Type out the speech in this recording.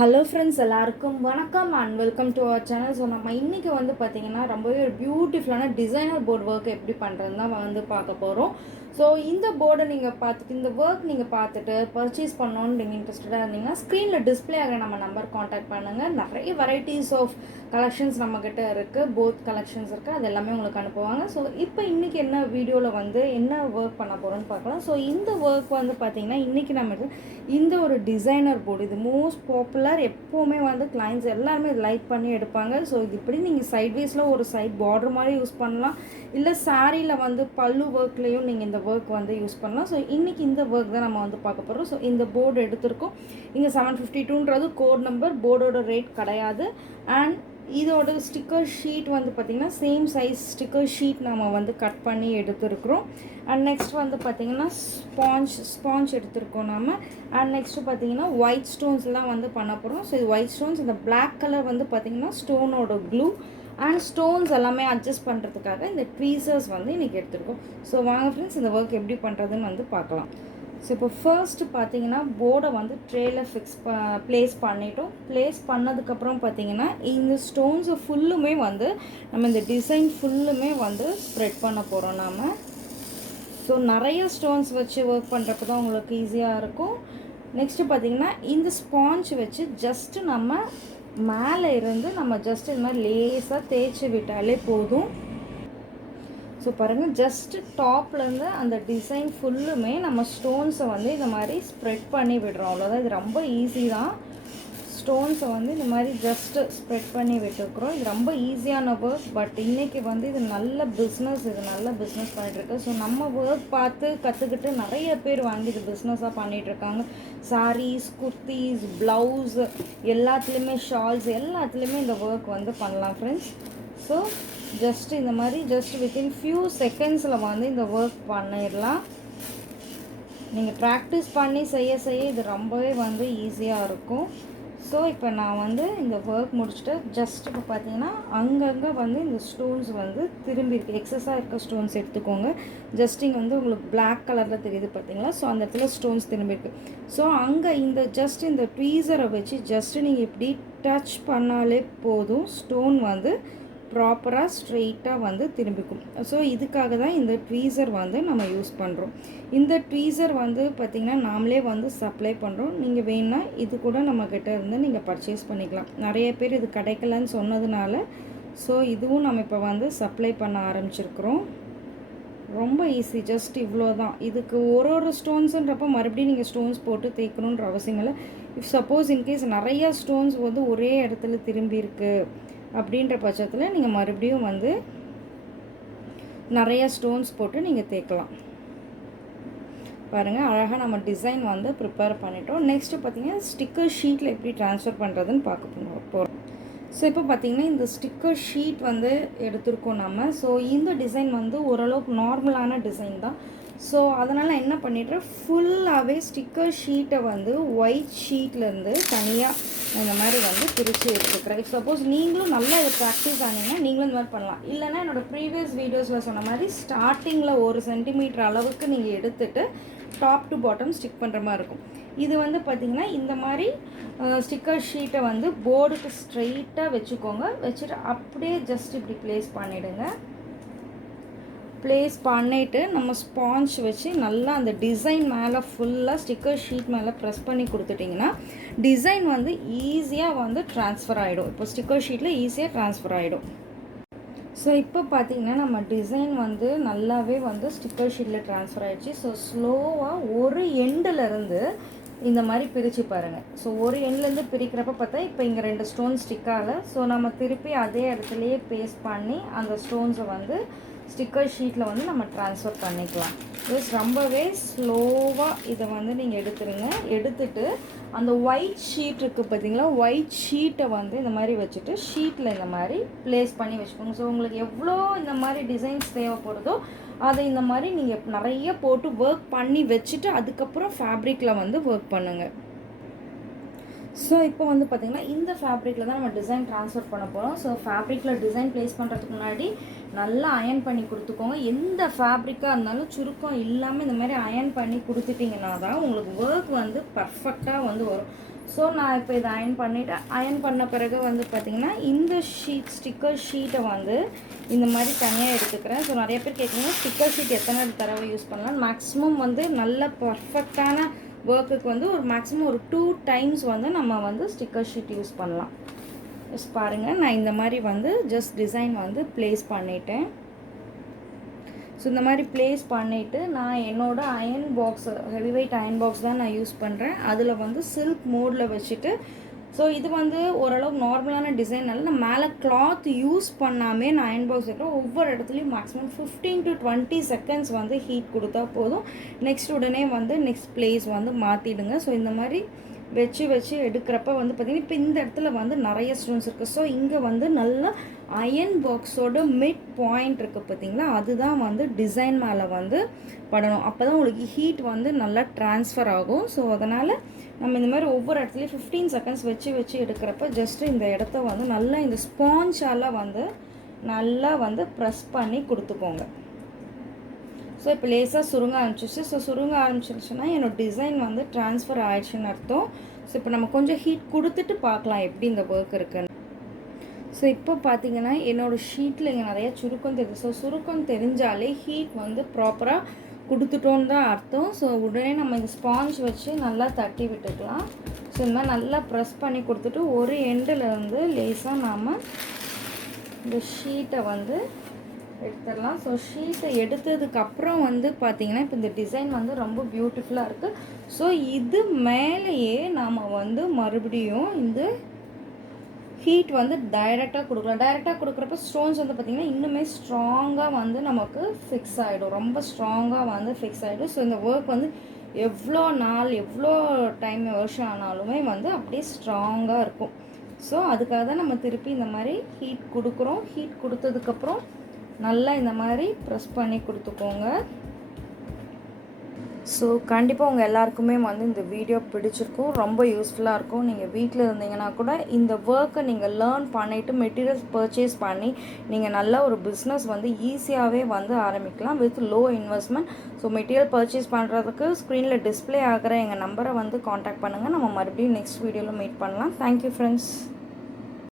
Hello friends, எல்லாருக்கும் வணக்கம் and welcome to our channel. So நம்ம இன்றைக்கி வந்து பார்த்திங்கன்னா ரொம்பவே ஒரு பியூட்டிஃபுல்லான டிசைனர் போர்டு ஒர்க் எப்படி பண்ணுறதுன்னு தான் வந்து பார்க்க போகிறோம். ஸோ இந்த போர்டை நீங்கள் பார்த்துட்டு, இந்த ஒர்க் நீங்கள் பார்த்துட்டு பர்ச்சேஸ் பண்ணணுன்னு நீங்கள் இன்ட்ரெஸ்டடாக இருந்தீங்கன்னா ஸ்க்ரீனில் டிஸ்பிளே ஆகிற நம்ம நம்பர் காண்டாக்ட் பண்ணுங்கள். நிறைய வெரைட்டிஸ் ஆஃப் கலெக்ஷன்ஸ் நம்மக்கிட்ட இருக்குது, போத் கலெக்ஷன்ஸ் இருக்குது, அது எல்லாமே உங்களுக்கு அனுப்புவாங்க. ஸோ இப்போ இன்றைக்கி என்ன வீடியோவில் வந்து என்ன ஒர்க் பண்ண போகிறோன்னு பார்க்கலாம். ஸோ இந்த ஒர்க் வந்து பார்த்திங்கன்னா இன்றைக்கி நம்ம இந்த ஒரு டிசைனர் போர்டு, இது மோஸ்ட் பாப்புலர், எப்போவுமே வந்து கிளைண்ட்ஸ் எல்லாருமே லைக் பண்ணி எடுப்பாங்க. ஸோ இது இப்படி நீங்கள் சைட்வேஸில் ஒரு சைட் பார்டர் மாதிரி யூஸ் பண்ணலாம், இல்லை சாரியில் வந்து பல்லு ஒர்க்லேயும் நீங்கள் இந்த ஒர்க் வந்து யூஸ் பண்ணலாம். ஸோ இன்றைக்கி இந்த ஒர்க் தான் நம்ம வந்து பார்க்க போகிறோம். ஸோ இந்த போர்டு எடுத்திருக்கோம். இங்கே 752ன்றது கோட் நம்பர், போர்டோட ரேட் கிடையாது. அண்ட் இதோட ஸ்டிக்கர் ஷீட் வந்து பார்த்திங்கன்னா சேம் சைஸ் ஸ்டிக்கர் ஷீட் நம்ம வந்து கட் பண்ணி எடுத்துருக்குறோம். அண்ட் நெக்ஸ்ட் வந்து பார்த்திங்கன்னா ஸ்பாஞ்ச் எடுத்துருக்கோம் நம்ம. அண்ட் நெக்ஸ்ட்டு பார்த்திங்கன்னா ஒயிட் ஸ்டோன்ஸ்லாம் வந்து பண்ண போகிறோம். ஸோ இது ஒயிட் ஸ்டோன்ஸ், இந்த பிளாக் கலர் வந்து பார்த்திங்கன்னா ஸ்டோனோட க்ளூ அண்ட் ஸ்டோன்ஸ் எல்லாமே அட்ஜஸ்ட் பண்ணுறதுக்காக இந்த ட்வீசர்ஸ் வந்து இன்றைக்கி எடுத்துருக்கோம். ஸோ வாங்க ஃப்ரெண்ட்ஸ், இந்த ஒர்க் எப்படி பண்ணுறதுன்னு வந்து பார்க்கலாம். ஸோ இப்போ ஃபர்ஸ்ட்டு பார்த்தீங்கன்னா போர்டை வந்து ட்ரேயில் ப்ளேஸ் பண்ணிட்டோம். ப்ளேஸ் பண்ணதுக்கப்புறம் பார்த்தீங்கன்னா இந்த ஸ்டோன்ஸை ஃபுல்லுமே வந்து நம்ம இந்த டிசைன் ஃபுல்லுமே வந்து ஸ்ப்ரெட் பண்ண போகிறோம் நாம். ஸோ நிறைய ஸ்டோன்ஸ் வச்சு ஒர்க் பண்ணுறப்ப தான் உங்களுக்கு ஈஸியாக இருக்கும். நெக்ஸ்ட்டு பார்த்திங்கன்னா இந்த ஸ்பாஞ்ச் வச்சு ஜஸ்ட்டு நம்ம மேலே இருந்து நம்ம ஜஸ்ட் இந்த மாதிரி லேஸாக தேய்ச்சி விட்டாலே போதும். ஸோ பாருங்கள், ஜஸ்ட்டு டாப்லேருந்து அந்த டிசைன் ஃபுல்லுமே நம்ம ஸ்டோன்ஸை வந்து இந்த மாதிரி ஸ்ப்ரெட் பண்ணி விடுறோம், அவ்வளோதான். இது ரொம்ப ஈஸி தான். ஸ்டோன்ஸை வந்து இந்த மாதிரி ஜஸ்ட்டு ஸ்ப்ரெட் பண்ணி விட்டுருக்குறோம். இது ரொம்ப ஈஸியான ஒர்க். பட் இன்றைக்கி வந்து இது நல்ல பிஸ்னஸ், பண்ணிகிட்ருக்கு. ஸோ நம்ம ஒர்க் பார்த்து கற்றுக்கிட்டு நிறைய பேர் வாங்கி இது பிஸ்னஸாக பண்ணிகிட்ருக்காங்க. சாரீஸ், குர்த்திஸ், ப்ளவுஸ் எல்லாத்துலேயுமே, ஷால்ஸ் எல்லாத்துலேயுமே இந்த ஒர்க் வந்து பண்ணலாம் ஃப்ரெண்ட்ஸ். ஸோ ஜஸ்ட் இந்த மாதிரி வித்தின் ஃபியூ செகண்ட்ஸில் வந்து இந்த ஒர்க் பண்ணிடலாம். நீங்கள் ப்ராக்டிஸ் பண்ணி செய்ய இது ரொம்பவே வந்து ஈஸியாக இருக்கும். ஸோ இப்போ நான் வந்து இந்த ஒர்க் முடிச்சுட்டு ஜஸ்ட் இப்போ பார்த்தீங்கன்னா அங்கங்கே வந்து இந்த ஸ்டோன்ஸ் வந்து திரும்பியிருக்கு. எக்ஸஸாக இருக்க ஸ்டோன்ஸ் எடுத்துக்கோங்க. ஜஸ்ட் இங்கே வந்து உங்களுக்கு பிளாக் கலரில் தெரியுது பார்த்தீங்களா? ஸோ அந்த இடத்துல ஸ்டோன்ஸ் திரும்பியிருக்கு. ஸோ அங்கே இந்த ட்வீசரை வச்சு ஜஸ்ட்டு நீங்கள் இப்படி டச் பண்ணாலே போதும், ஸ்டோன் வந்து ப்ராப்பராக ஸ்ட்ரெயிட்டாக வந்து திரும்பிக்கும். ஸோ இதுக்காக தான் இந்த ட்வீசர் வந்து நம்ம யூஸ் பண்ணுறோம். இந்த ட்வீசர் வந்து பார்த்திங்கன்னா நாமளே வந்து சப்ளை பண்ணுறோம். நீங்கள் வேணுன்னா இது கூட நம்மக்கிட்ட இருந்து நீங்கள் பர்ச்சேஸ் பண்ணிக்கலாம். நிறைய பேர் இது கிடைக்கலன்னு சொன்னதுனால ஸோ இதுவும் நம்ம இப்போ வந்து சப்ளை பண்ண ஆரம்பிச்சிருக்கிறோம். ரொம்ப ஈஸி, ஜஸ்ட் இவ்வளோ தான். இதுக்கு ஒரு ஸ்டோன்ஸுன்றப்போ மறுபடியும் நீங்கள் ஸ்டோன்ஸ் போட்டு தேய்க்கணுன்ற அவசியம் இல்லை. இஃப் சப்போஸ் இன்கேஸ் நிறையா ஸ்டோன்ஸ் வந்து ஒரே இடத்துல திரும்பி இருக்குது அப்படின்ற பட்சத்தில் நீங்கள் மறுபடியும் வந்து நிறையா ஸ்டோன்ஸ் போட்டு நீங்கள் தேய்க்கலாம். பாருங்கள், அழகாக நம்ம டிசைன் வந்து ப்ரிப்பேர் பண்ணிட்டோம். நெக்ஸ்ட்டு பார்த்திங்கன்னா ஸ்டிக்கர் ஷீட்டில் எப்படி ட்ரான்ஸ்ஃபர் பண்ணுறதுன்னு பார்க்க போகிறோம். ஸோ இப்போ பார்த்திங்கன்னா இந்த ஸ்டிக்கர் ஷீட் வந்து எடுத்துருக்கோம் நம்ம. ஸோ இந்த டிசைன் வந்து ஓரளவுக்கு நார்மலான டிசைன் தான். ஸோ அதனால் என்ன பண்ணிடுறேன், ஃபுல்லாகவே ஸ்டிக்கர் ஷீட்டை வந்து ஒயிட் ஷீட்லேருந்து தனியாக இந்த மாதிரி வந்து பிரித்து எடுத்துக்கிறேன். சப்போஸ் நீங்களும் நல்லா இதை ப்ராக்டிஸ் ஆனீங்கன்னா நீங்களும் இந்த மாதிரி பண்ணலாம். இல்லைனா என்னோடய ப்ரீவியஸ் வீடியோஸில் சொன்ன மாதிரி ஸ்டார்டிங்கில் 1 சென்டிமீட்டர் அளவுக்கு நீங்கள் எடுத்துகிட்டு டாப் டு பாட்டம் ஸ்டிக் பண்ணுற மாதிரி இருக்கும். இது வந்து பார்த்திங்கன்னா இந்த மாதிரி ஸ்டிக்கர் ஷீட்டை வந்து போர்டுக்கு ஸ்ட்ரெயிட்டாக வச்சுக்கோங்க. வச்சுட்டு அப்படியே ஜஸ்ட் இப்படி ப்ளேஸ் பண்ணிவிடுங்க. ப்ளேஸ் பண்ணிவிட்டு நம்ம ஸ்பாஞ்ச் வச்சு நல்லா அந்த டிசைன் மேலே ஃபுல்லாக ஸ்டிக்கர் ஷீட் மேலே ப்ரெஸ் பண்ணி கொடுத்துட்டிங்கன்னா டிசைன் வந்து ஈஸியாக வந்து ட்ரான்ஸ்ஃபர் ஆகிடும். இப்போ ஸ்டிக்கர் ஷீட்டில் ஈஸியாக ட்ரான்ஸ்ஃபர் ஆகிடும். ஸோ இப்போ பார்த்திங்கன்னா நம்ம டிசைன் வந்து நல்லாவே வந்து ஸ்டிக்கர் ஷீட்டில் ட்ரான்ஸ்ஃபர் ஆகிடுச்சு. ஸோ ஸ்லோவாக ஒரு எண்டுலேருந்து இந்த மாதிரி பிரித்து பாருங்கள். ஸோ ஒரு எண்ட்லேருந்து பிரிக்கிறப்ப பார்த்தா இப்போ இங்கே 2 ஸ்டோன் ஸ்டிக் ஆகலை. ஸோ நம்ம திருப்பி அதே இடத்துலையே பேஸ்ட் பண்ணி அந்த ஸ்டோன்ஸை வந்து ஸ்டிக்கர் ஷீட்டில் வந்து நம்ம ட்ரான்ஸ்ஃபர் பண்ணிக்கலாம். ஜஸ்ட் ரொம்பவே ஸ்லோவாக இதை வந்து நீங்கள் எடுத்துட்டு அந்த ஒயிட் ஷீட் இருக்குது பார்த்தீங்களா, ஒயிட் ஷீட்டை வந்து இந்த மாதிரி வச்சுட்டு ஷீட்டில் இந்த மாதிரி ப்ளேஸ் பண்ணி வச்சுக்கோங்க. ஸோ உங்களுக்கு எவ்வளோ இந்த மாதிரி டிசைன்ஸ் தேவைப்படுதோ அதை இந்த மாதிரி நீங்கள் நிறைய போட்டு ஒர்க் பண்ணி வச்சுட்டு அதுக்கப்புறம் ஃபேப்ரிக்கில் வந்து ஒர்க் பண்ணுங்கள். ஸோ இப்போ வந்து பார்த்திங்கன்னா இந்த ஃபேப்ரிக்கில் தான் நம்ம டிசைன் ட்ரான்ஸ்ஃபர் பண்ண போகிறோம். ஸோ ஃபேப்ரிக்கில் டிசைன் ப்ளேஸ் பண்ணுறதுக்கு முன்னாடி நல்லா அயன் பண்ணி கொடுத்துக்கோங்க. எந்த ஃபேப்ரிக்காக இருந்தாலும் சுருக்கம் இல்லாமல் இந்த மாதிரி அயன் பண்ணி கொடுத்துட்டிங்கன்னா தான் உங்களுக்கு ஒர்க் வந்து பர்ஃபெக்டாக வந்து வரும். ஸோ நான் இப்போ இதை அயன் பண்ணிவிட்டேன். அயன் பண்ண பிறகு வந்து பார்த்திங்கன்னா இந்த ஸ்டிக்கர் ஷீட்டை வந்து இந்த மாதிரி தனியாக எடுத்துக்கிறேன். ஸோ நிறைய பேர் கேட்குறீங்க ஸ்டிக்கர் ஷீட் எத்தனை தடவை யூஸ் பண்ணலாம். மேக்ஸிமம் வந்து நல்ல பர்ஃபெக்டான ஒர்க்குக்கு வந்து ஒரு மேக்ஸிமம் ஒரு 2 டைம்ஸ் வந்து நம்ம வந்து ஸ்டிக்கர் ஷீட் யூஸ் பண்ணலாம். ஜஸ்ட் பாருங்கள், நான் இந்த மாதிரி வந்து ஜஸ்ட் டிசைன் வந்து ப்ளேஸ் பண்ணிட்டேன். ஸோ இந்த மாதிரி ப்ளேஸ் பண்ணிவிட்டு நான் என்னோடய iron box, heavy weight iron box தான் நான் யூஸ் பண்ணுறேன். அதில் வந்து சில்க் மோடில் வச்சுட்டு, ஸோ இது வந்து ஓரளவுக்கு நார்மலான டிசைனால் நான் மேலே கிளாத் யூஸ் பண்ணாமே நான் அயன் பாக்ஸ் வைக்கிறேன். ஒவ்வொரு இடத்துலையும் மேக்ஸிமம் 15 to 20 செகண்ட்ஸ் வந்து ஹீட் கொடுத்தா போதும். நெக்ஸ்ட் உடனே வந்து நெக்ஸ்ட் பிளேஸ் வந்து மாற்றிடுங்க. ஸோ இந்த மாதிரி வச்சு எடுக்கிறப்ப வந்து பார்த்திங்கன்னா இப்போ இந்த இடத்துல வந்து நிறைய ஸ்டோன்ஸ் இருக்குது. ஸோ இங்கே வந்து நல்லா அயன் பாக்ஸோட மிட் பாயிண்ட் இருக்குது பார்த்திங்களா, அதுதான் வந்து டிசைன் மேலே வந்து படணும். அப்போ தான் உங்களுக்கு ஹீட் வந்து நல்லா ட்ரான்ஸ்ஃபர் ஆகும். ஸோ அதனால் நம்ம இந்த மாதிரி ஒவ்வொரு இடத்துலையும் 15 செகண்ட்ஸ் வச்சு எடுக்கிறப்ப ஜஸ்ட்டு இந்த இடத்த வந்து நல்லா இந்த ஸ்பாஞ்சால் வந்து நல்லா வந்து ப்ரெஸ் பண்ணி கொடுத்துக்கோங்க. ஸோ இப்போ லேசாக சுருங்க ஆரம்பிச்சிச்சு. ஸோ சுருங்க ஆரம்பிச்சிருச்சுன்னா என்னோடய டிசைன் வந்து ட்ரான்ஸ்ஃபர் ஆயிடுச்சுன்னு அர்த்தம். ஸோ இப்போ நம்ம கொஞ்சம் ஹீட் கொடுத்துட்டு பார்க்கலாம் எப்படி இந்த ஒர்க் இருக்குன்னு. ஸோ இப்போ பார்த்தீங்கன்னா என்னோடய ஷீட்டில் இங்கே நிறைய சுருக்கம் தெரியுது. ஸோ சுருக்கம் தெரிஞ்சாலே ஹீட் வந்து ப்ராப்பராக கொடுத்துட்டோன்னு தான் அர்த்தம். ஸோ உடனே நம்ம இந்த ஸ்பாஞ்ச் வச்சு நல்லா தட்டி விட்டுக்கலாம். ஸோ இந்த மாதிரி நல்லா ப்ரெஸ் பண்ணி கொடுத்துட்டு ஒரு எண்டில் இருந்து லேசாக நாம் இந்த ஷீட்டை வந்து எடுத்துடலாம். ஸோ ஷீட்டை எடுத்ததுக்கப்புறம் வந்து பார்த்திங்கன்னா இப்போ இந்த டிசைன் வந்து ரொம்ப பியூட்டிஃபுல்லாக இருக்குது. ஸோ இது மேலேயே நாம் வந்து மறுபடியும் இந்த ஹீட் வந்து டைரெக்டாக கொடுக்கலாம். டைரெக்டாக கொடுக்குறப்ப ஸ்டோன்ஸ் வந்து பார்த்திங்கன்னா இன்னுமே ஸ்ட்ராங்காக வந்து நமக்கு ஃபிக்ஸ் ஆகிடும், ரொம்ப ஸ்ட்ராங்காக வந்து ஃபிக்ஸ் ஆகிடும். ஸோ இந்த ஒர்க் வந்து எவ்வளோ நாள் எவ்வளோ டைம் வருஷம் ஆனாலுமே வந்து அப்படியே ஸ்ட்ராங்காக இருக்கும். ஸோ அதுக்காக தான் நம்ம திருப்பி இந்த மாதிரி ஹீட் கொடுக்குறோம். ஹீட் கொடுத்ததுக்கப்புறம் நல்லா இந்த மாதிரி ப்ரெஸ் பண்ணி கொடுத்துக்கோங்க. ஸோ கண்டிப்பாக உங்கள் எல்லாருக்குமே வந்து இந்த வீடியோ பிடிச்சிருக்கும், ரொம்ப யூஸ்ஃபுல்லாக இருக்கும். நீங்கள் வீட்டில் இருந்தீங்கன்னா கூட இந்த ஒர்க்கை நீங்கள் லேர்ன் பண்ணிவிட்டு மெட்டீரியல்ஸ் பர்ச்சேஸ் பண்ணி நீங்கள் நல்ல ஒரு பிஸ்னஸ் வந்து ஈஸியாகவே வந்து ஆரம்பிக்கலாம் with low investment. So material purchase பண்ணுறதுக்கு ஸ்க்ரீனில் டிஸ்பிளே ஆகிற எங்கள் நம்பரை வந்து காண்டாக்ட் பண்ணுங்கள். நம்ம மறுபடியும் நெக்ஸ்ட் வீடியோவில் மீட் பண்ணலாம். Thank you friends.